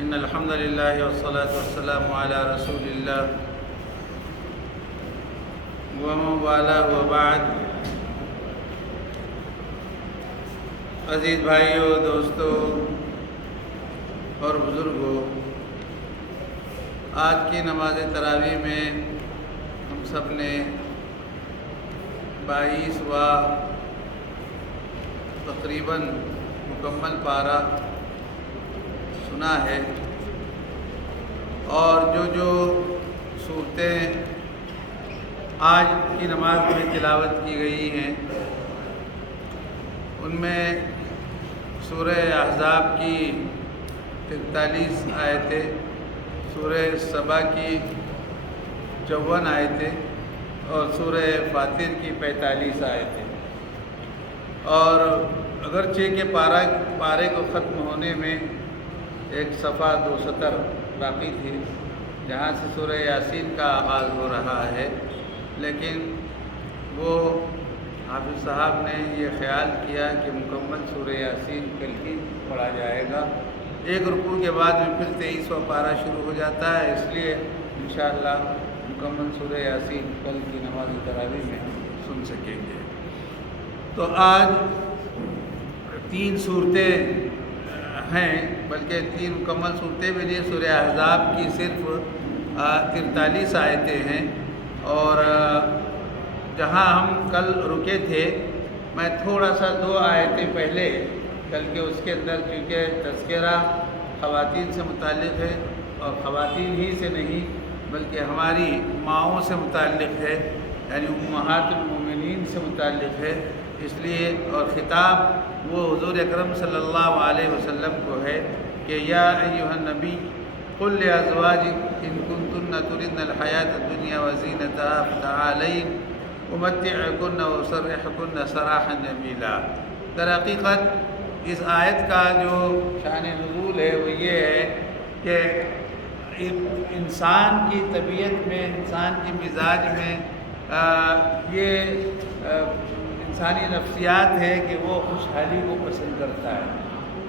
ان الحمد للہ والصلاة والسلام علی رسول اللہ ومن والاه وبعد۔ عزیز بھائیوں، دوستوں اور بزرگوں، آج کی نماز تراویح میں ہم سب نے 22واں تقریباً مکمل پارہ سنا ہے، اور جو صورتیں آج کی نماز میں تلاوت کی گئی ہیں ان میں سورہ احزاب کی 43 آیتیں، سورہ سبا کی 54 آیتیں اور سورہ فاطر کی 45 آیتیں، اور اگرچہ کہ پارے کو ختم ہونے میں ایک صفحہ 2 سطر باقی تھی جہاں سے سورہ یاسین کا آغاز ہو رہا ہے، لیکن وہ حافظ صاحب نے یہ خیال کیا کہ مکمل سورہ یاسین کل ہی پڑھا جائے گا۔ ایک رکوع کے بعد میں پھر 23واں پارہ شروع ہو جاتا ہے، اس لیے انشاءاللہ مکمل سورہ یاسین کل کی نماز تراویح میں سن سکیں گے۔ تو آج 3 صورتیں ہیں، بلکہ 3 مکمل صورتیں بھی نہیں، سورہ احزاب کی صرف 43 آیتیں ہیں، اور جہاں ہم کل رکے تھے میں تھوڑا سا 2 آیتیں پہلے کل کے اس کے اندر، چونکہ تذکرہ خواتین سے متعلق ہے اور خواتین ہی سے نہیں بلکہ ہماری ماؤں سے متعلق ہے، یعنی امہات المومنین سے متعلق ہے، اس لیے اور خطاب وہ حضور اکرم صلی اللہ علیہ وسلم کو ہے کہ یا ایھا النبی قل لازواجک ان کنتن تردن الحیاۃ الدنیا وزینتہا فتعالین امتعکن واسرحکن سراحا جمیلا۔ در حقیقت اس آیت کا جو شان نزول ہے وہ یہ ہے کہ انسان کی طبیعت میں، انسان کی مزاج میں یہ انسانی نفسیات ہے کہ وہ خوشحالی کو پسند کرتا ہے،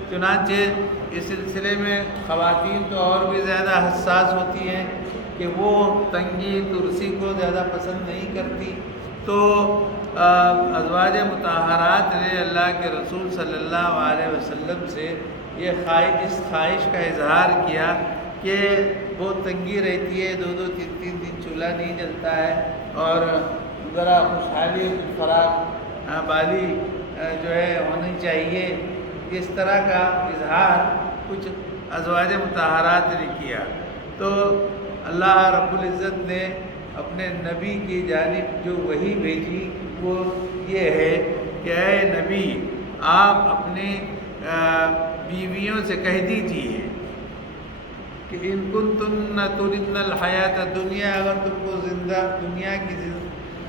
چنانچہ اس سلسلے میں خواتین تو اور بھی زیادہ حساس ہوتی ہیں کہ وہ تنگی ترسی کو زیادہ پسند نہیں کرتی۔ تو ازواج مطہرات نے اللہ کے رسول صلی اللہ علیہ وسلم سے یہ اس خواہش کا اظہار کیا کہ بہت تنگی رہتی ہے، 2 3 دن چولہا نہیں جلتا ہے، اور ذرا خوشحالی فراق بالی جو ہے ہونی چاہیے، اس طرح کا اظہار کچھ ازواج مطہرات نے کیا۔ تو اللہ رب العزت نے اپنے نبی کی جانب جو وحی بھیجی وہ یہ ہے کہ اے نبی، آپ اپنی بیویوں سے کہہ دیجیے کہ ان کنتن تردن الحیات الدنیا، اگر تم کو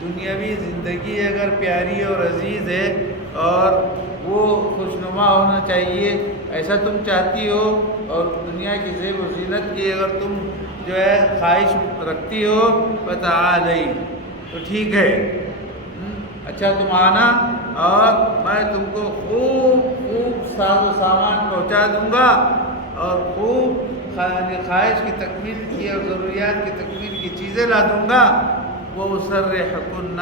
دنیاوی زندگی اگر پیاری اور عزیز ہے اور وہ خوشنما ہونا چاہیے، ایسا تم چاہتی ہو، اور دنیا کی زیب و زینت کی اگر تم جو ہے خواہش رکھتی ہو، فتعالین، تو ٹھیک ہے، اچھا تم آنا اور میں تم کو خوب ساز و سامان پہنچا دوں گا، اور خوب خواہش کی تکمیل کی اور ضروریات کی تکمیل کی چیزیں لا دوں گا، وہ اسرحکن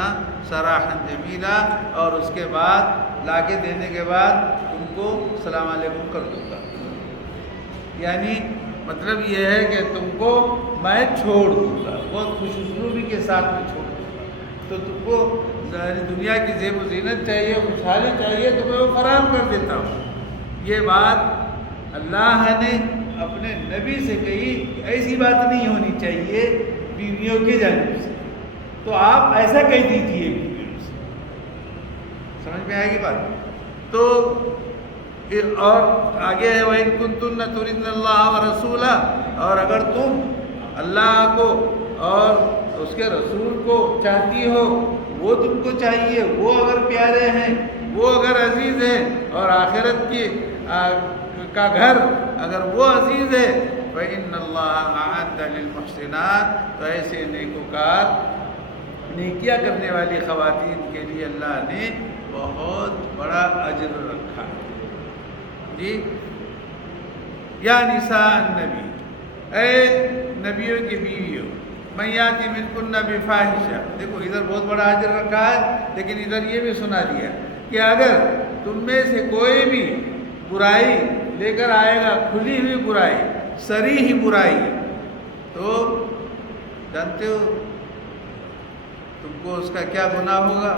سراحا جمیلا، اور اس کے بعد لا کے دینے کے بعد تم کو السلام علیکم کر دوں گا۔ یعنی مطلب یہ ہے کہ تم کو میں چھوڑ دوں گا، بہت خوش اسلوبی کے ساتھ میں چھوڑ دوں گا۔ تو تم کو دنیا کی زیب و زینت چاہیے، خوشحالی چاہیے، تو میں وہ فراہم کر دیتا ہوں۔ یہ بات اللہ نے اپنے نبی سے کہی کہ ایسی بات نہیں ہونی چاہیے بیویوں کی جانب سے، تو آپ ایسا کہہ دیجیے بیویوں سے۔ سمجھ میں آئے گی بات؟ تو اور آگے ہے وَإِن كُنتُنَّ تُرِدْنَ اللَّهَ وَرَسُولَهُ، اور اگر تم اللہ کو اور اس کے رسول کو چاہتی ہو، وہ تم کو چاہیے، وہ اگر پیارے ہیں، وہ اگر عزیز ہیں، اور آخرت کی کا گھر اگر وہ عزیز ہے، فَإِنَّ اللَّهَ أَعَدَّ لِلْمُحْسِنَاتِ، تو ایسے نیکوکار نیکیاں کرنے والی خواتین کے لیے اللہ نے بہت بڑا اجر رکھا ہے۔ جی یا نساء النبی، اے نبیوں کی بیویوں، من یاتی منکن بفاحشہ، دیکھو ادھر بہت بڑا اجر رکھا ہے، لیکن ادھر یہ بھی سنا دیا کہ اگر تم میں سے کوئی بھی برائی لے کر آئے گا، کھلی ہوئی برائی، صریح برائی، تو جانتے ہو تم کو اس کا کیا گناہ ہوگا؟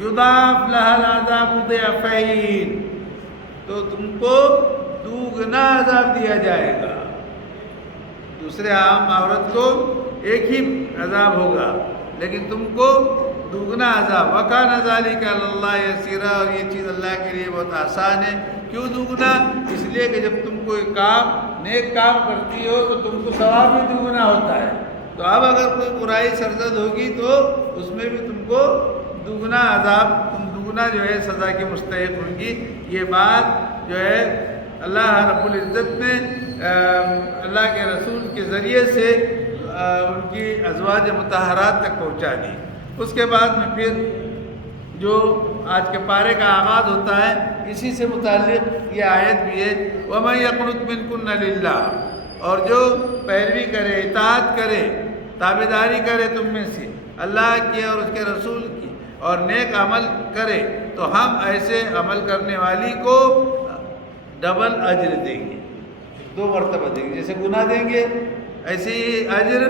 یضاعف لها العذاب ضعفین، تو تم کو دوگنا عذاب دیا جائے گا۔ دوسرے عام عورت کو ایک ہی عذاب ہوگا، لیکن تم کو دوگنا عذاب۔ وَكَانَ ذَلِكَ عَلَى اللَّهِ يَسِيرًا، اور یہ چیز اللہ کے لیے بہت آسان ہے۔ کیوں دوگنا؟ اس لیے کہ جب تم کوئی کام نیک کام کرتی ہو تو تم کو ثواب بھی دوگنا ہوتا ہے، تو اب اگر کوئی برائی سرزد ہوگی تو اس میں بھی تم کو دوگنا عذاب، تم دوگنا جو ہے سزا کے مستحق ہوں گی۔ یہ بات جو ہے اللہ رب العزت نے اللہ کے رسول کے ذریعے سے ان کی ازواج مطہرات تک پہنچا دی۔ اس کے بعد میں پھر جو آج کے پارے کا آغاز ہوتا ہے، اسی سے متعلق یہ آیت بھی ہے، وَمَن يَقْنُتْ مِنكُنَّ لِلَّهِ، اور جو پیروی کرے، اطاعت کرے، تابعداری کرے تم میں سے اللہ کی اور اس کے رسول کی، اور نیک عمل کرے، تو ہم ایسے عمل کرنے والی کو ڈبل اجر دیں گے، 2 مرتبہ دیں گے، جیسے گناہ دیں گے ایسے ہی اجر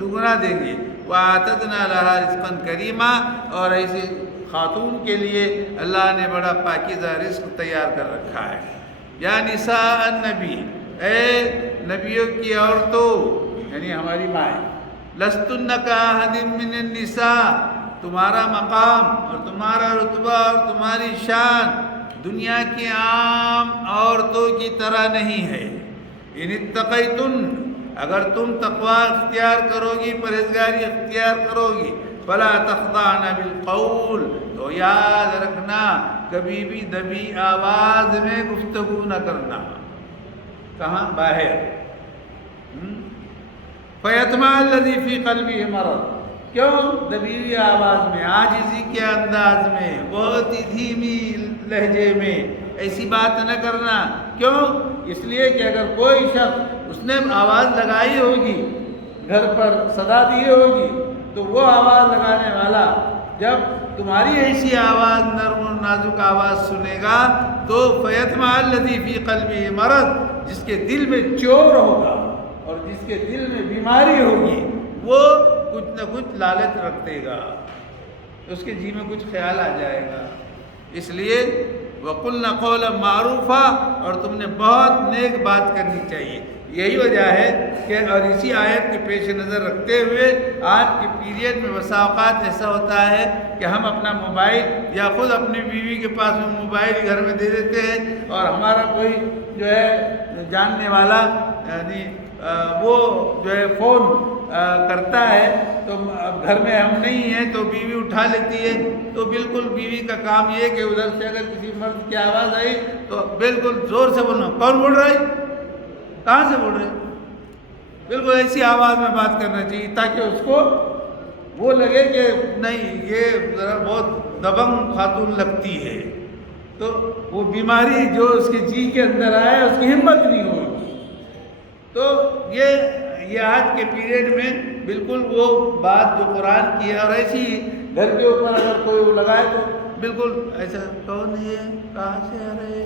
دوگنا دیں گے۔ وَأَعْتَدْنَا لَهَا رِزْقًا كَرِيمًا، اور ایسے خاتون کے لیے اللہ نے بڑا پاکیزہ رزق تیار کر رکھا ہے۔ یا نساء النبی، اے نبیوں کی عورتوں، یعنی ہماری مائیں، لستن کاحد من النساء، تمہارا مقام اور تمہارا رتبہ اور تمہاری شان دنیا کی عام عورتوں کی طرح نہیں ہے۔ ان اتقیتن، اگر تم تقوی اختیار کرو گی، پرہیزگاری اختیار کرو گی، فلا تخضعن بالقول، تو یاد رکھنا کبھی بھی دبی آواز میں گفتگو نہ کرنا۔ کہاں؟ باہر۔ فیطمع الذی فی قلبہ مرض، کیوں؟ دبی ہوئی آواز میں، عاجزی کے انداز میں، بہت ہی دھیمی لہجے میں ایسی بات نہ کرنا۔ کیوں؟ اس لیے کہ اگر کوئی شخص اس نے آواز لگائی ہوگی، گھر پر صدا دی ہوگی، تو وہ آواز لگانے والا جب تمہاری ایسی آواز، نرم و نازک آواز سنے گا، تو فیطمع الذی فی قلبہ مرض، جس کے دل میں چور ہوگا اور جس کے دل میں بیماری ہوگی، وہ کچھ نہ کچھ لالچ رکھتے گا، اس کے جی میں کچھ خیال آ جائے گا۔ اس لیے وَقُلْنَ قَوْلًا مَعْرُوفًا، اور تم نے بہت نیک بات کرنی چاہیے۔ یہی وجہ ہے کہ اور اسی آیت کے پیش نظر رکھتے ہوئے آج کے پیریڈ میں بسا اوقات ایسا ہوتا ہے کہ ہم اپنا موبائل یا خود اپنی بیوی کے پاس میں موبائل گھر میں دے دیتے ہیں، اور ہمارا کوئی جو ہے جاننے والا یعنی وہ جو ہے فون کرتا ہے، تو اب گھر میں ہم نہیں ہیں تو بیوی اٹھا لیتی ہے، تو بالکل بیوی کا کام یہ کہ ادھر سے اگر کسی مرد کی آواز آئی تو بالکل زور سے بولنا، کون بول رہا ہے، کہاں سے بول رہے ہیں، بالکل ایسی آواز میں بات کرنا چاہیے تاکہ اس کو وہ لگے کہ نہیں یہ ذرا بہت دبنگ خاتون لگتی ہے، تو وہ بیماری جو اس کے جی کے اندر آئے اس کی ہمت نہیں ہوگی۔ تو یہ آج کے پیریڈ میں بالکل وہ بات جو قرآن کی ہے، اور ایسی گھر کے اوپر اگر کوئی لگائے تو بالکل ایسا کون ہے، کہاں سے آ رہے،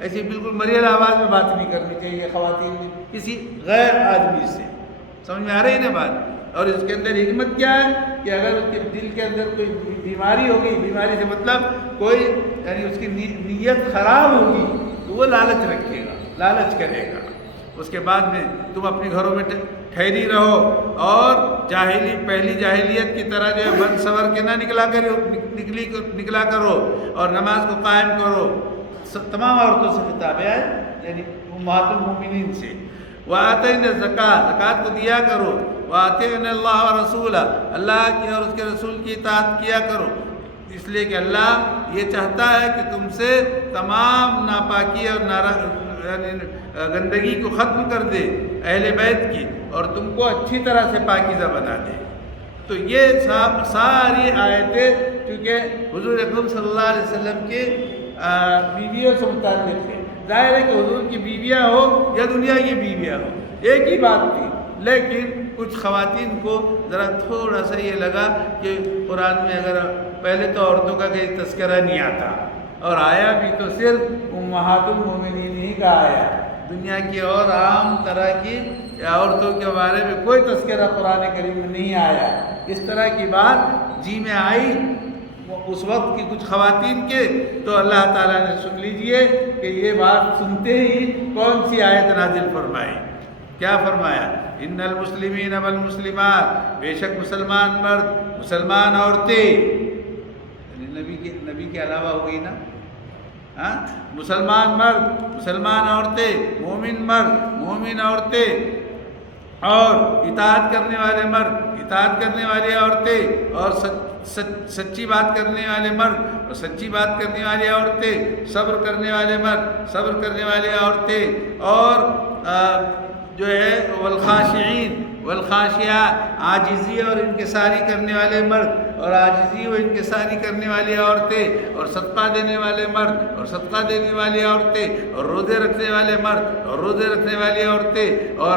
ایسی بالکل مریل آواز میں بات نہیں کرنی چاہیے خواتین نے کسی غیر آدمی سے۔ سمجھ میں آ رہی نا بات؟ اور اس کے اندر حکمت کیا ہے کہ اگر اس کے دل کے اندر کوئی بیماری ہوگی، بیماری سے مطلب کوئی یعنی اس کی نیت خراب ہوگی، تو وہ لالچ رکھے گا، لالچ کرے گا۔ اس کے بعد میں تم اپنے گھروں میں ٹھہری رہو، اور پہلی جاہلیت کی طرح جو ہے بن سور کے نہ نکلا کرو، اور نماز کو قائم کرو۔ تمام عورتوں سے خطاب ہے، یعنی امہات المومنین سے۔ وَآتَيْنَا الزَّكَاةَ، زکوٰۃ کو دیا کرو۔ وَآتَيْنَا اللَّهَ وَرَسُولَهُ، اللہ کی اور اس کے رسول کی اطاعت کیا کرو، اس لیے کہ اللہ یہ چاہتا ہے کہ تم سے تمام ناپاکی اور گندگی کو ختم کر دے اہل بیت کی، اور تم کو اچھی طرح سے پاکیزہ بنا دے۔ تو یہ ساری آیتیں چونکہ حضور اکرم صلی اللہ علیہ وسلم کے بیویوں سے متعلق ہے، ظاہر ہے کہ حضور کی بیویاں ہو یا دنیا کی بیویاں ہو ایک ہی بات تھی، لیکن کچھ خواتین کو ذرا تھوڑا سا یہ لگا کہ قرآن میں اگر پہلے تو عورتوں کا کوئی تذکرہ نہیں آتا، اور آیا بھی تو صرف امہات المومنین ہی کا آیا، دنیا کی اور عام طرح کی عورتوں کے بارے میں کوئی تذکرہ قرآن کریم میں نہیں آیا۔ اس طرح کی بات جی میں آئی اس وقت کی کچھ خواتین کے، تو اللہ تعالیٰ نے سن لیجئے کہ یہ بات سنتے ہی کون سی آیت نازل فرمائی، کیا فرمایا؟ ان المسلمین والمسلمات، بے شک مسلمان مرد مسلمان عورتیں، نبی کے علاوہ ہو گئی نا، ہاں، مسلمان مرد مسلمان عورتیں، مومن مرد مومن عورتیں، اور اطاعت کرنے والے مرد اطاعت کرنے والی عورتیں، اور سچی بات کرنے والے مرد اور سچی بات کرنے والی عورتیں، صبر کرنے والے مرد صبر کرنے والی عورتیں، اور جو ہے والخاشعین والخاشعات، عاجزی اور انکساری کرنے والے مرد اور عاجزی و انکساری کرنے والی عورتیں، اور صدقہ دینے والے مرد اور صدقہ دینے والی عورتیں، اور روزے رکھنے والے مرد اور روزے رکھنے والی عورتیں، اور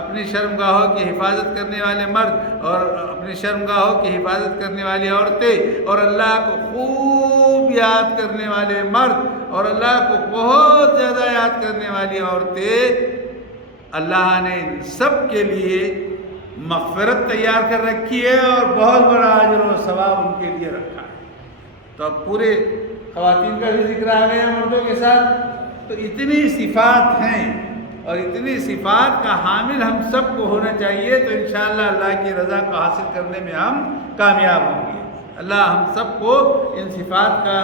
اپنی شرمگاہوں کی حفاظت کرنے والے مرد اور اپنی شرمگاہوں کی حفاظت کرنے والی عورتیں، اور اللہ کو خوب یاد کرنے والے مرد اور اللہ کو بہت زیادہ یاد کرنے والی عورتیں، اللہ نے ان سب کے لیے مغفرت تیار کر رکھی ہے اور بہت بڑا اجر و ثواب ان کے لیے رکھا ہے۔ تو اب پورے خواتین کا بھی ذکر آ گیا مردوں کے ساتھ، تو اتنی صفات ہیں اور اتنی صفات کا حامل ہم سب کو ہونا چاہیے، تو انشاءاللہ اللہ کی رضا کو حاصل کرنے میں ہم کامیاب ہوں گے۔ اللہ ہم سب کو ان صفات کا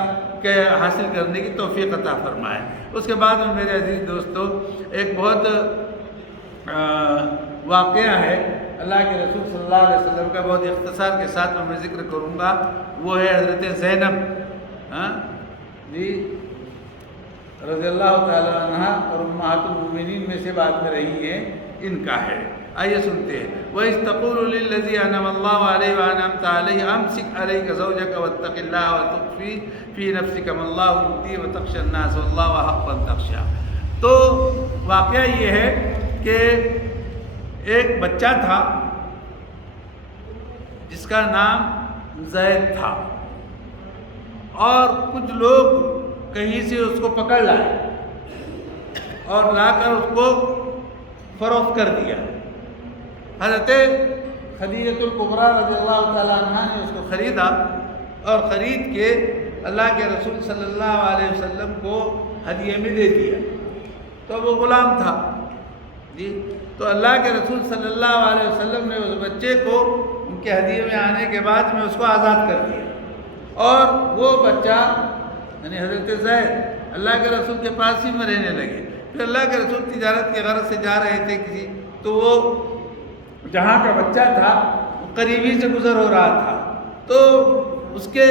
حاصل کرنے کی توفیق عطا فرمائے۔ اس کے بعد میں میرے عزیز دوستو ایک بہت واقعہ ہے اللہ کے رسول صلی اللہ علیہ وسلم کا، بہت اختصار کے ساتھ میں ذکر کروں گا، وہ ہے حضرت زینب جی رضی اللہ تعالی عنہ، اور امہات المومنین میں سے بعد میں رہی ہیں، ان کا ہے۔ آئیے سنتے ہیں۔ وَإِذْ تَقُولُ لِلَّذِي أَنْعَمَ اللَّهُ عَلَيْهِ وَأَنْعَمْتَ عَلَيْهِ أَمْسِكْ عَلَيْكَ زَوْجَكَ وَاتَّقِ اللَّهَ وَتُخْفِي فِي نَفْسِكَ مَا اللَّهُ مُبْدِيهِ وَتَخْشَى النَّاسَ وَاللَّهُ أَحَقُّ أَن تَخْشَاهُ۔ تو واقعہ یہ ہے کہ ایک بچہ تھا جس کا نام زید تھا، اور کچھ لوگ کہیں سے اس کو پکڑ لائے اور لا کر اس کو فروخت کر دیا۔ حضرت خدیجۃ الکبریٰ رضی اللہ تعالیٰ عنہ نے اس کو خریدا، اور خرید کے اللہ کے رسول صلی اللہ علیہ وسلم کو ہدیے میں دے دیا۔ تو وہ غلام تھا جی، تو اللہ کے رسول صلی اللہ علیہ وسلم نے اس بچے کو ان کے ہدیے میں آنے کے بعد میں اس کو آزاد کر دیا، اور وہ بچہ یعنی حضرت زید اللہ کے رسول کے پاس ہی میں رہنے لگے۔ پھر اللہ کے رسول تجارت کے غرض سے جا رہے تھے کسی، تو وہ جہاں کا بچہ تھا قریبی سے گزر ہو رہا تھا، تو اس کے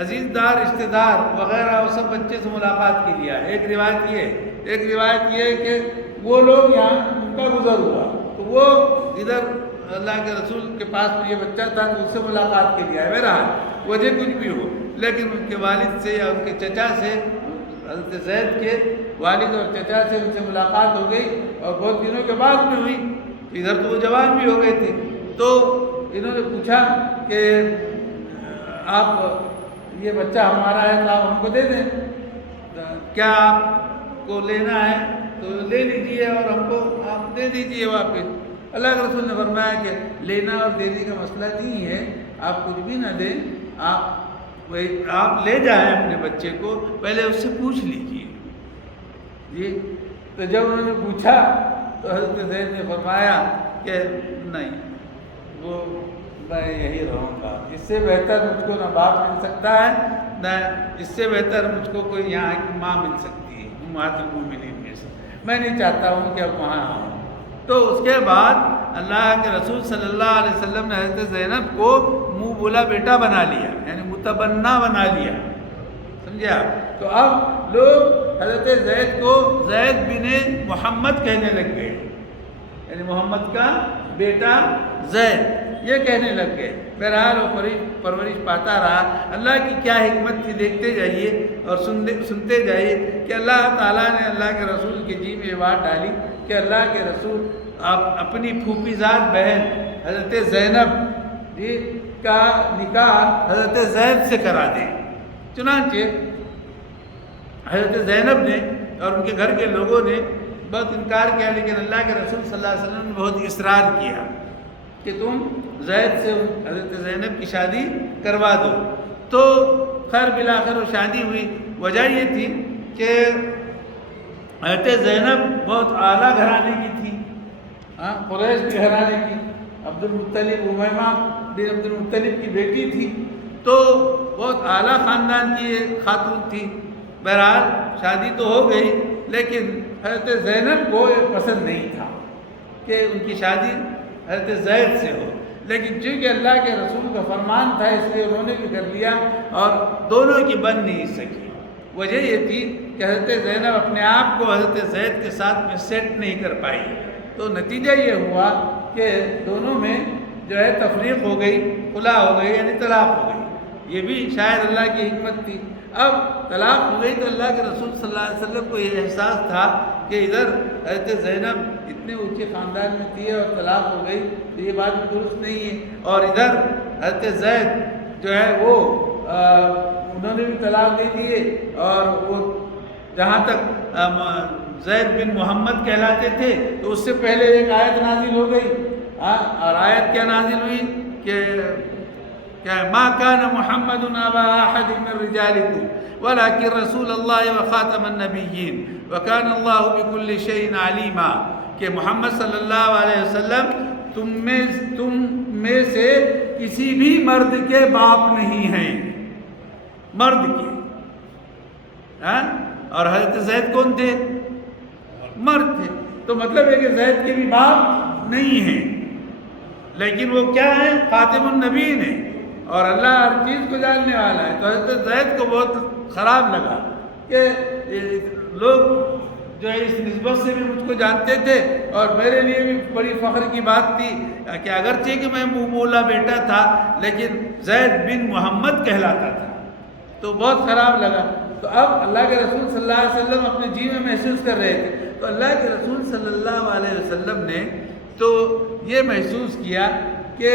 عزیز دار رشتہ دار وغیرہ وہ سب بچے سے ملاقات کے لیے آئے۔ ایک روایت یہ ہے کہ وہ لوگ یہاں ان کا گزر ہوا، تو وہ ادھر اللہ کے رسول کے پاس میں یہ بچہ تھا تو اس سے ملاقات کے لیے آئے۔ بہرحال وجہ کچھ بھی ہو، لیکن ان کے والد سے یا ان کے چچا سے، حضرت زید کے والد اور چچا سے ان سے ملاقات ہو گئی، اور بہت دنوں کے بعد میں ہوئی۔ ادھر تو وہ جوان بھی ہو گئے تھے، تو انہوں نے پوچھا کہ آپ یہ بچہ ہمارا ہے تو آپ ہم کو دے دیں، کیا آپ کو لینا ہے تو لے لیجئے اور ہم کو آپ دے دیجئے واپس۔ اللہ کے رسول نے فرمایا کہ لینا اور دینے کا مسئلہ نہیں ہے، آپ کچھ بھی نہ دیں، آپ لے جائیں اپنے بچے کو، پہلے اس سے پوچھ لیجئے جی۔ تو جب انہوں نے پوچھا تو حضرت زید نے فرمایا کہ نہیں، وہ میں یہی رہوں گا، اس سے بہتر مجھ کو نہ باپ مل سکتا ہے، نہ اس سے بہتر مجھ کو کوئی یہاں کی ماں مل سکتی ہے امہات المومنین میں سے، میں نہیں چاہتا ہوں کہ اب وہاں آؤں۔ تو اس کے بعد اللہ کے رسول صلی اللہ علیہ وسلم نے حضرت زینب کو منہ بولا بیٹا بنا لیا، یعنی متبنہ بنا لیا، سمجھے آپ؟ تو اب لوگ حضرت زید کو زید بن محمد کہنے لگ گئے یعنی محمد کا بیٹا زید، یہ کہنے لگ گئے۔ بہرحال وہ پرورش پاتا رہا۔ اللہ کی کیا حکمت تھی، دیکھتے جائیے اور سنتے جائیے کہ اللہ تعالیٰ نے اللہ کے رسول کے جی میں یہ بات ڈالی کہ اللہ کے رسول آپ اپنی پھوپھی زاد بہن حضرت زینب کا نکاح حضرت زید سے کرا دیں۔ چنانچہ حضرت زینب نے اور ان کے گھر کے لوگوں نے بہت انکار کیا، لیکن اللہ کے رسول صلی اللہ علیہ وسلم نے بہت اصرار کیا کہ تم زید سے حضرت زینب کی شادی کروا دو۔ تو خیر بالآخر وہ شادی ہوئی۔ وجہ یہ تھی کہ حضرت زینب بہت اعلیٰ گھرانے کی تھی، قریش کے گھرانے کی، عبد المطلب امیمہ بن عبد المطلب کی بیٹی تھی، تو بہت اعلیٰ خاندان کی ایک خاتون تھی۔ بہرحال شادی تو ہو گئی، لیکن حضرت زینب کو پسند نہیں تھا کہ ان کی شادی حضرت زید سے ہو، لیکن چونکہ اللہ کے رسول کا فرمان تھا اس لیے انہوں نے بھی کر لیا، اور دونوں کی بن نہیں سکی۔ وجہ یہ تھی کہ حضرت زینب اپنے آپ کو حضرت زید کے ساتھ میں سیٹ نہیں کر پائی، تو نتیجہ یہ ہوا کہ دونوں میں جو ہے تفریق ہو گئی، خلا ہو گئی، یعنی طلاق ہو گئی۔ یہ بھی شاید اللہ کی حکمت تھی۔ اب طلاق ہو گئی تو اللہ کے رسول صلی اللہ علیہ وسلم کو یہ احساس تھا کہ ادھر حضرت زینب اتنے اونچے خاندان میں تھی اور طلاق ہو گئی تو یہ بات بھی درست نہیں ہے، اور ادھر حضرت زید جو ہے وہ انہوں نے بھی طلاق دے دیے، اور وہ جہاں تک زید بن محمد کہلاتے تھے تو اس سے پہلے ایک آیت نازل ہو گئی، اور آیت کیا نازل ہوئی کہ ما كان محمد ابا احد من رجالكم ولكن رسول الله وخاتم النبيين وكان الله بكل شيء عليما، کہ محمد صلی اللہ علیہ وسلم تم میں سے کسی بھی مرد کے باپ نہیں ہیں، مرد کے، اور حضرت زید کون تھے؟ مرد تھے، تو مطلب ہے کہ زید کے بھی باپ نہیں ہیں، لیکن وہ کیا ہے؟ خاتم النبیین ہے، اور اللہ ہر چیز کو جاننے والا ہے۔ تو حضرت زید کو بہت خراب لگا کہ لوگ جو ہے اس نسبت سے بھی مجھ کو جانتے تھے، اور میرے لیے بھی بڑی فخر کی بات تھی کہ اگرچہ کہ میں منہ بولا بیٹا تھا لیکن زید بن محمد کہلاتا تھا، تو بہت خراب لگا۔ تو اب اللہ کے رسول صلی اللہ علیہ وسلم اپنے جی میں محسوس کر رہے تھے، تو اللہ کے رسول صلی اللہ علیہ وسلم نے تو یہ محسوس کیا کہ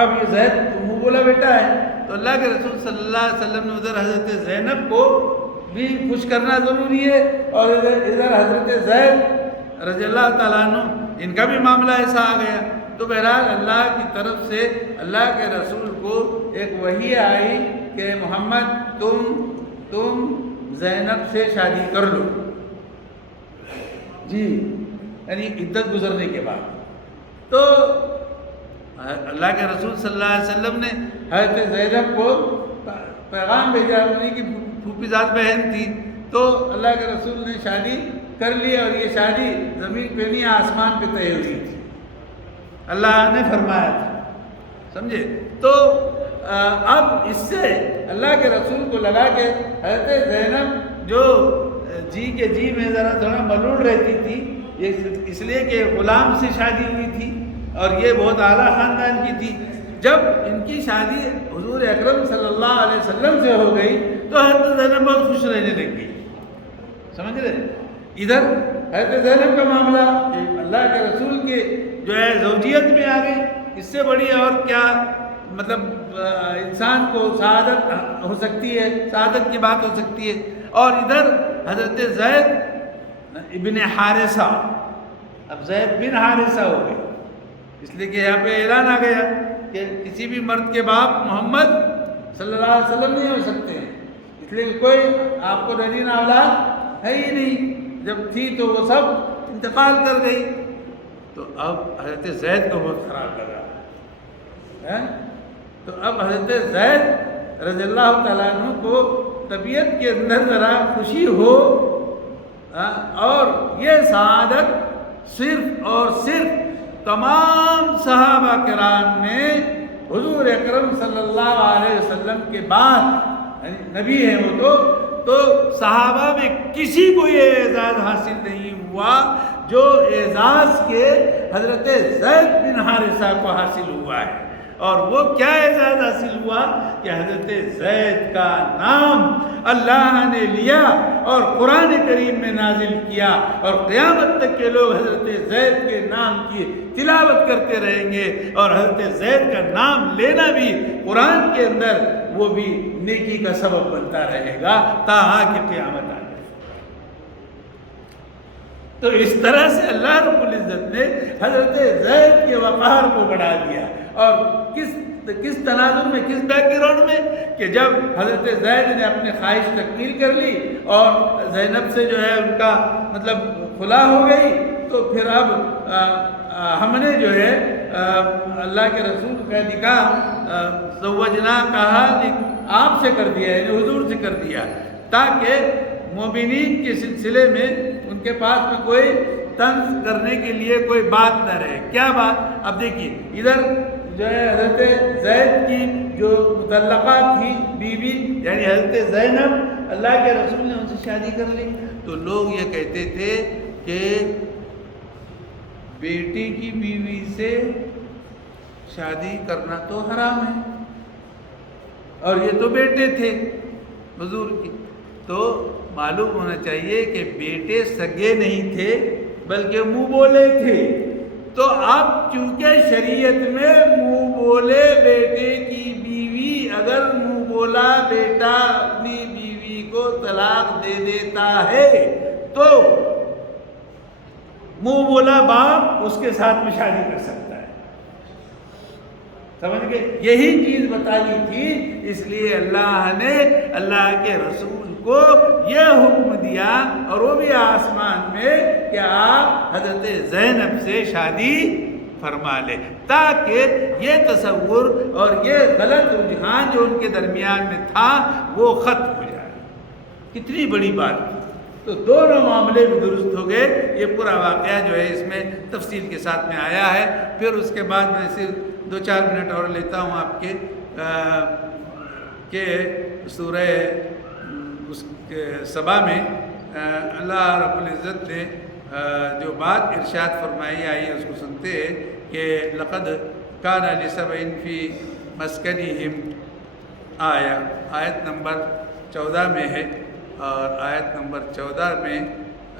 اب یہ زید منہ بولا بیٹا ہے، تو اللہ کے رسول صلی اللہ علیہ وسلم نے ادھر حضرت زینب کو بھی خوش کرنا ضروری ہے، اور ادھر حضرت زید رضی اللہ تعالیٰ عنہ ان کا بھی معاملہ ایسا آ گیا۔ تو بہرحال اللہ کی طرف سے اللہ کے رسول کو ایک وحی آئی کہ محمد تم زینب سے شادی کر لو، جی، یعنی عدت گزرنے کے بعد۔ تو اللہ کے رسول صلی اللہ علیہ وسلم نے حضرت زینب کو پیغام بھیجا، انہیں کی پھوپھی زاد بہن تھی، تو اللہ کے رسول نے شادی کر لی، اور یہ شادی زمین پہ نہیں آسمان پہ طے ہوئی تھی، اللہ نے فرمایا تھا، سمجھے؟ تو اب اس سے اللہ کے رسول کو لگا کہ حضرت زینب جو جی کے جی میں ذرا تھوڑا ملول رہتی تھی، اس لیے کہ غلام سے شادی ہوئی تھی اور یہ بہت اعلیٰ خاندان کی تھی، جب ان کی شادی حضور اکرم صلی اللہ علیہ وسلم سے ہو گئی تو حضرت زینب بہت خوش رہنے لگ گئی، سمجھ رہے؟ ادھر حضرت زینب کا معاملہ کہ اللہ کے رسول کے جو ہے زوجیت میں آ گئی، اس سے بڑی اور کیا مطلب انسان کو سعادت ہو سکتی ہے، سعادت کی بات ہو سکتی ہے۔ اور ادھر حضرت زید ابن حارثہ، اب زید بن حارثہ ہو گئے، اس لیے کہ یہاں پہ اعلان آ گیا کہ کسی بھی مرد کے باپ محمد صلی اللہ علیہ وسلم نہیں ہو سکتے ہیں، اس لیے کہ کوئی آپ کو نرین اولاد ہے ہی نہیں، جب تھی تو وہ سب انتقال کر گئی۔ تو اب حضرت زید کو بہت خراب لگا، تو اب حضرت زید رضی اللہ تعالیٰ عنہ کو طبیعت کے اندر ذرا خوشی ہو، اور یہ سعادت صرف اور صرف تمام صحابہ کرام نے حضور اکرم صلی اللہ علیہ وسلم کے بعد، نبی ہیں وہ تو صحابہ میں کسی کو یہ اعزاز حاصل نہیں ہوا جو اعزاز کے حضرت زید بن حارثہ کو حاصل ہوا ہے، اور وہ کیا اعزاز حاصل ہوا کہ حضرت زید کا نام اللہ نے لیا اور قرآن کریم میں نازل کیا، اور قیامت تک کے لوگ حضرت زید کے نام کی تلاوت کرتے رہیں گے، اور حضرت زید کا نام لینا بھی قرآن کے اندر وہ بھی نیکی کا سبب بنتا رہے گا تا کہ قیامت آ جائے۔ تو اس طرح سے اللہ رب العزت نے حضرت زید کے وقار کو بڑھا دیا، اور کس تناظر میں، کس بیک گراؤنڈ میں، کہ جب حضرت زید نے اپنی خواہش تکمیل کر لی اور زینب سے جو ہے ان کا مطلب خلا ہو گئی، تو پھر اب ہم نے جو ہے اللہ کے رسول کا نکاح زوجنا کہا آپ سے کر دیا، یعنی حضور سے کر دیا، تاکہ مومنین کے سلسلے میں ان کے پاس میں کوئی طنز کرنے کے لیے کوئی بات نہ رہے۔ کیا بات؟ اب دیکھیے ادھر جو ہے حضرت زید کی جو مطلقہ تھی بیوی، یعنی حضرت زینب، اللہ کے رسول نے ان سے شادی کر لی، تو لوگ یہ کہتے تھے کہ بیٹی کی بیوی سے شادی کرنا تو حرام ہے، اور یہ تو بیٹے تھے حضور کی، تو معلوم ہونا چاہیے کہ بیٹے سگے نہیں تھے بلکہ منہ بولے تھے۔ تو اب چونکہ شریعت میں منہ بولے بیٹے کی بیوی، اگر منہ بولا بیٹا اپنی بیوی کو طلاق دے دیتا ہے تو منہ بولا باپ اس کے ساتھ میں شادی کر سکتا ہے۔ سمجھ گئے؟ یہی چیز بتائی تھی، اس لیے اللہ نے اللہ کے رسول کو یہ حکم دیا، اور وہ بھی آسمان میں، کہ آپ حضرت زینب سے شادی فرما لے، تاکہ یہ تصور اور یہ غلط رجحان جو ان کے درمیان میں تھا وہ ختم ہو جائے۔ کتنی بڑی بات تھی۔ تو دونوں معاملے بھی درست ہو گئے۔ یہ پورا واقعہ جو ہے اس میں تفصیل کے ساتھ میں آیا ہے۔ پھر اس کے بعد میں صرف 2-4 منٹ اور لیتا ہوں آپ کے کہ سورہ اس سبا میں اللہ رب العزت نے جو بات ارشاد فرمائی آئی اس کو سنتے ہیں کہ لقد کان لسبع فی مسکنہم آیا، آیت نمبر 14 میں ہے، اور آیت نمبر 14 میں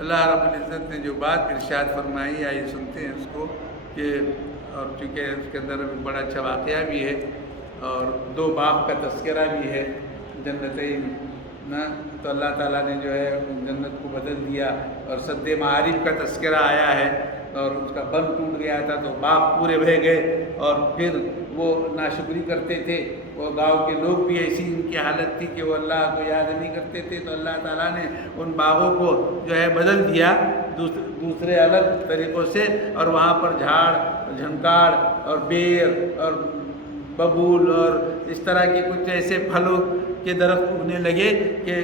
اللہ رب العزت نے جو بات ارشاد فرمائی آئی سنتے ہیں اس کو، کہ اور چونکہ اس کے اندر بڑا اچھا واقعہ بھی ہے اور 2 باغ کا تذکرہ بھی ہے جنتین نا، تو اللہ تعالیٰ نے جو ہے جنت کو بدل دیا، اور سد معارف کا تذکرہ آیا ہے، اور اس کا بند ٹوٹ گیا تھا تو باغ پورے بہہ گئے، اور پھر وہ ناشکری کرتے تھے، وہ گاؤں کے لوگ بھی ایسی ان کی حالت تھی کہ وہ اللہ کو یاد نہیں کرتے تھے، تو اللہ تعالیٰ نے ان باغوں کو جو ہے بدل دیا دوسرے الگ طریقوں سے، اور وہاں پر جھاڑ جھنکاڑ اور بیر اور ببول اور اس طرح کے کچھ ایسے پھلوں کے درخت اگنے لگے کہ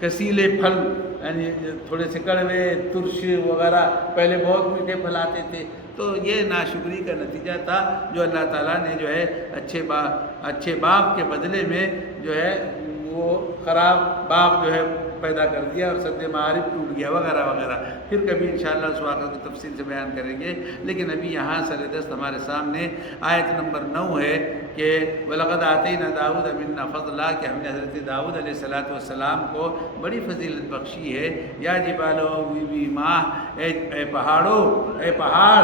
کسیلے پھل، یعنی تھوڑے سے کڑوے ترش وغیرہ، پہلے بہت میٹھے پھل آتے تھے۔ تو یہ ناشکری کا نتیجہ تھا جو اللہ تعالیٰ نے جو ہے اچھے باغ کے بدلے میں جو ہے وہ خراب باغ جو ہے پیدا کر دیا، اور سد معارف ٹوٹ گیا وغیرہ وغیرہ۔ پھر کبھی انشاءاللہ اس واقعہ کو تفصیل سے بیان کریں گے، لیکن ابھی یہاں سردست ہمارے سامنے آیت نمبر 9 ہے کہ وَلَقَدْ آتَيْنَا دَاوُودَ مِنَّا فَضْلًا، کہ ہم نے حضرت داؤد علیہ السلام کو بڑی فضیلت بخشی ہے۔ یا جبال اویبی ماہ، اے پہاڑ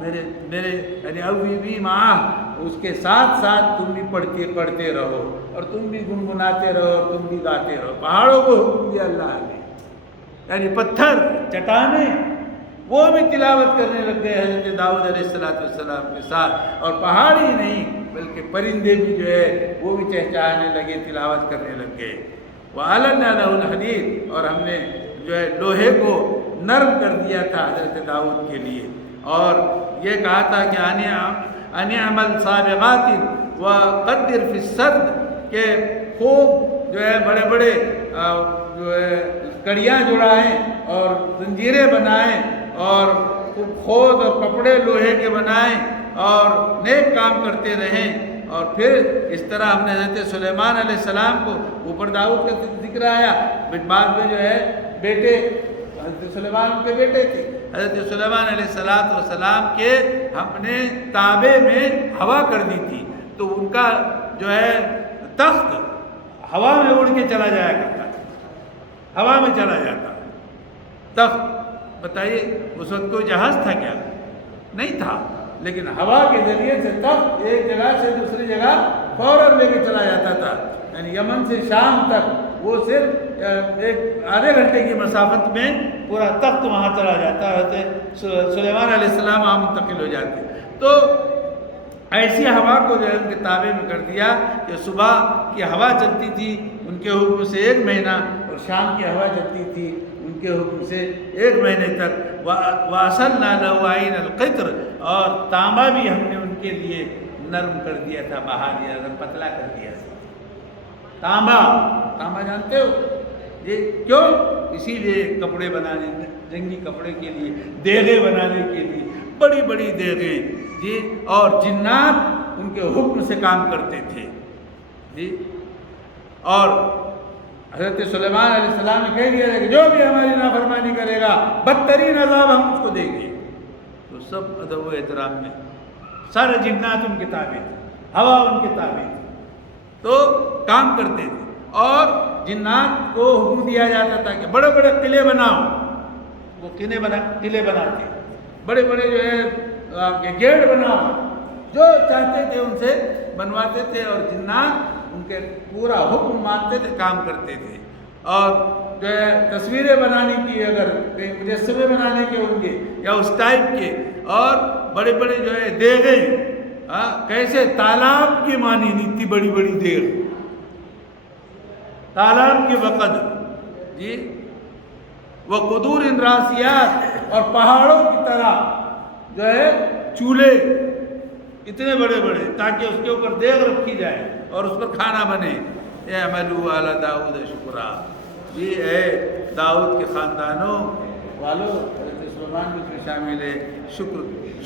میرے یعنی اویبی ماہ، اس کے ساتھ ساتھ تم بھی پڑھتے رہو، اور تم بھی گنگناتے رہو، اور تم بھی گاتے رہو۔ پہاڑوں کو حکم دیا اللہ نے، یعنی پتھر چٹانیں وہ بھی تلاوت کرنے لگ گئے حضرت داؤد علیہ السلام کے ساتھ، اور پہاڑ ہی نہیں بلکہ پرندے بھی جو ہے وہ بھی چہچہانے لگے، تلاوت کرنے لگ گئے۔ وَأَلَنَّا لَهُ الْحَدِيدَ، اور ہم نے جو ہے لوہے کو نرم کر دیا تھا حضرت داؤد کے لیے، اور یہ کہا تھا کہ ان اعمل سابغات وقدر فی السرد، کہ خوب جو ہے بڑے بڑے جو ہے کڑیاں جڑائیں اور زنجیریں بنائیں، اور خوب کھود اور کپڑے لوہے کے بنائیں، اور نیک کام کرتے رہیں۔ اور پھر اس طرح ہم نے حضرت سلیمان علیہ السلام کو، اوپر داؤد کا ذکر آیا، بعد میں جو ہے بیٹے حضرت سلیمان کے بیٹے تھے، حضرت سلیمان علیہ السلام کے اپنے تابع میں ہوا کر دی تھی، تو ان کا جو ہے تخت ہوا میں اڑ کے چلا جایا کرتا تھا، ہوا میں چلا جاتا تخت۔ بتائیے اس وقت کوئی جہاز تھا کیا؟ نہیں تھا، لیکن ہوا کے ذریعے سے تخت ایک جگہ سے دوسری جگہ فوراً لے کے چلا جاتا تھا، یعنی یمن سے شام تک وہ صرف ایک آدھے گھنٹے کی مسافت میں پورا تخت وہاں چلا جاتا ہے، سلیمان علیہ السلام وہاں منتقل ہو جاتے۔ تو ایسی ہوا کو جو ہے ان کے تابع میں کر دیا کہ صبح کی ہوا چلتی تھی ان کے حکم سے 1 مہینہ، اور شام کی ہوا چلتی تھی ان کے حکم سے 1 مہینے تک۔ وَأَصَلْنَا لَهُ عَيْنَ الْقِطْرِ، اور تانبا بھی ہم نے ان کے لیے نرم کر دیا تھا، بہا دیا تھا، پتلا کر دیا تھا۔ تانبا جانتے ہو یہ کیوں؟ اسی لیے کپڑے بنانے، جنگی کپڑے کے لیے، دیگیں بنانے کے لیے، بڑی بڑی دیگیں جی، اور جنات ان کے حکم سے کام کرتے تھے جی۔ اور حضرت سلیمان علیہ السلام نے کہہ دیا کہ جو بھی ہماری نافرمانی کرے گا بدترین عذاب ہم اس کو دیں گے۔ تو سب ادب و احترام میں سارے جنات ان کے تابع تھے، ہوا ان کے تابع تھی، تو کام کرتے تھے۔ اور جنات کو حکم دیا جاتا تھا کہ بڑے بڑے قلعے بناؤ، وہ قلعے بناتے، بڑے بڑے جو ہے گیٹ بناؤ، جو چاہتے تھے ان سے بنواتے تھے، اور جنات ان کے پورا حکم مانتے تھے، کام کرتے تھے۔ اور جو ہے تصویریں بنانے کی، اگر کہیں مجسمے بنانے کے ہوں گے یا اس ٹائپ کے، اور بڑے بڑے جو ہے دیگیں، کیسے تالاب کی مانی اتنی بڑی بڑی دیگ، تالاب کے وقت جی، وہ قدور راسیات، اور پہاڑوں کی طرح جو ہے چولہے اتنے بڑے بڑے، تاکہ اس کے اوپر دیگ رکھی جائے اور اس پر کھانا بنے۔ اعملوا آل داؤد شکرا، یہ اے داؤد کے خاندانوں والوں، حضرت سلیمان بھی اس میں شامل ہے،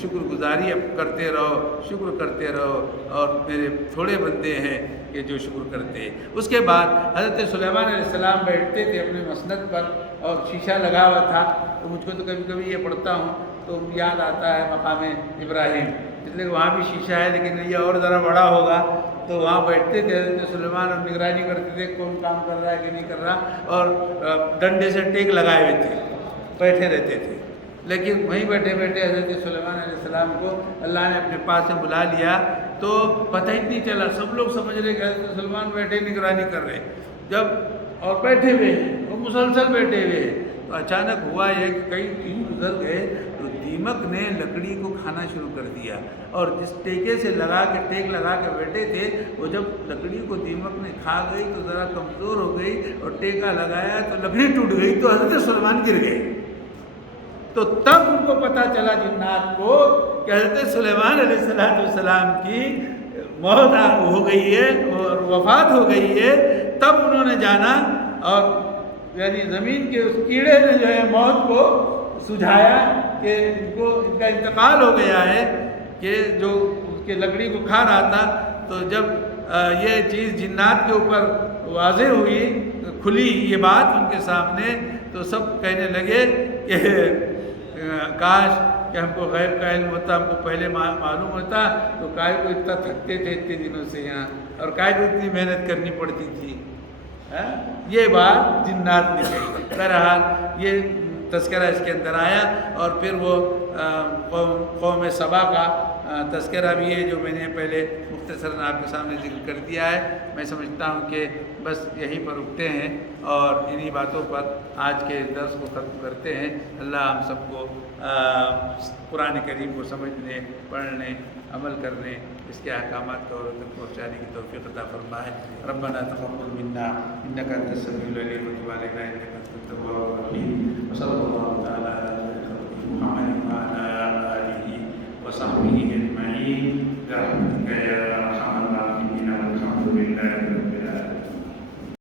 شکر گزاری اب کرتے رہو، شکر کرتے رہو، اور میرے تھوڑے بندے ہیں کہ جو شکر کرتے ہیں۔ اس کے بعد حضرت سلیمان علیہ السلام بیٹھتے تھے اپنے مسند پر، اور شیشہ لگا ہوا تھا، تو مجھ کو تو کبھی کبھی یہ پڑھتا ہوں تو یاد آتا ہے مقام ابراہیم، اس لیے وہاں بھی شیشہ ہے، لیکن یہ اور ذرا بڑا ہوگا۔ تو وہاں بیٹھتے تھے حضرت سلیمان، اور نگرانی کرتے تھے کون کام کر رہا ہے کہ نہیں کر رہا، اور ڈنڈے سے ٹیک لگائے ہوئے تھے، بیٹھے رہتے تھے۔ لیکن وہیں بیٹھے بیٹھے حضرت سلیمان علیہ السلام کو اللہ نے اپنے پاس سے بلا لیا، تو پتہ ہی نہیں چلا، سب لوگ سمجھ رہے کہ حضرت سلیمان بیٹھے نگرانی کر رہے، جب اور بیٹھے ہوئے ہیں، وہ مسلسل بیٹھے ہوئے ہیں۔ تو اچانک ہوا یہ کہ کئی دن گزر گئے، تو دیمک نے لکڑی کو کھانا شروع کر دیا، اور جس ٹیکے سے ٹیک لگا کے بیٹھے تھے، وہ جب لکڑی کو دیمک نے کھا گئی تو ذرا کمزور ہو گئی، اور ٹیکا لگایا تو لکڑی ٹوٹ گئی، تو حضرت سلیمان گر گئے۔ تو تب ان کو پتہ چلا جنات کو کہ حضرت سلیمان علیہ السلام کی موت ہو گئی ہے اور وفات ہو گئی ہے۔ تب انہوں نے جانا، اور یعنی زمین کے اس کیڑے نے جو ہے موت کو سجھایا کہ ان کا انتقال ہو گیا ہے، کہ جو اس کے لکڑی کو کھا رہا تھا۔ تو جب یہ چیز جنات کے اوپر واضح ہوئی، کھلی یہ بات ان کے سامنے، تو سب کہنے لگے کہ کاش کہ ہم کو غیب کا علم ہوتا، ہم کو پہلے معلوم ہوتا، تو کائے کو اتنا تھکتے تھے اتنے دنوں سے یہاں، اور کائے کو اتنی محنت کرنی پڑتی تھی۔ یہ بات جنات نے کہی۔ بہرحال یہ تذکرہ اس کے اندر آیا، اور پھر وہ قوم سبا کا تذکرہ بھی ہے، جو میں نے پہلے مختصراً آپ کے سامنے ذکر کر دیا ہے۔ میں سمجھتا ہوں کہ بس یہیں پر رکتے ہیں، اور انہی باتوں پر آج کے درس کو ختم کرتے ہیں۔ اللہ ہم سب کو قرآن کریم کو سمجھنے، پڑھنے، عمل کرنے، اس کے احکامات کو اور تک پہنچانے کی توفیق عطا فرمائے۔ ربنا تقبل منا انک انت السمیع العلیم وتب علینا انک انت التواب الرحیم، وصلی اللہ تعالی علی محمد وعلی آلہ وصحبہ اجمعین برحمتک یا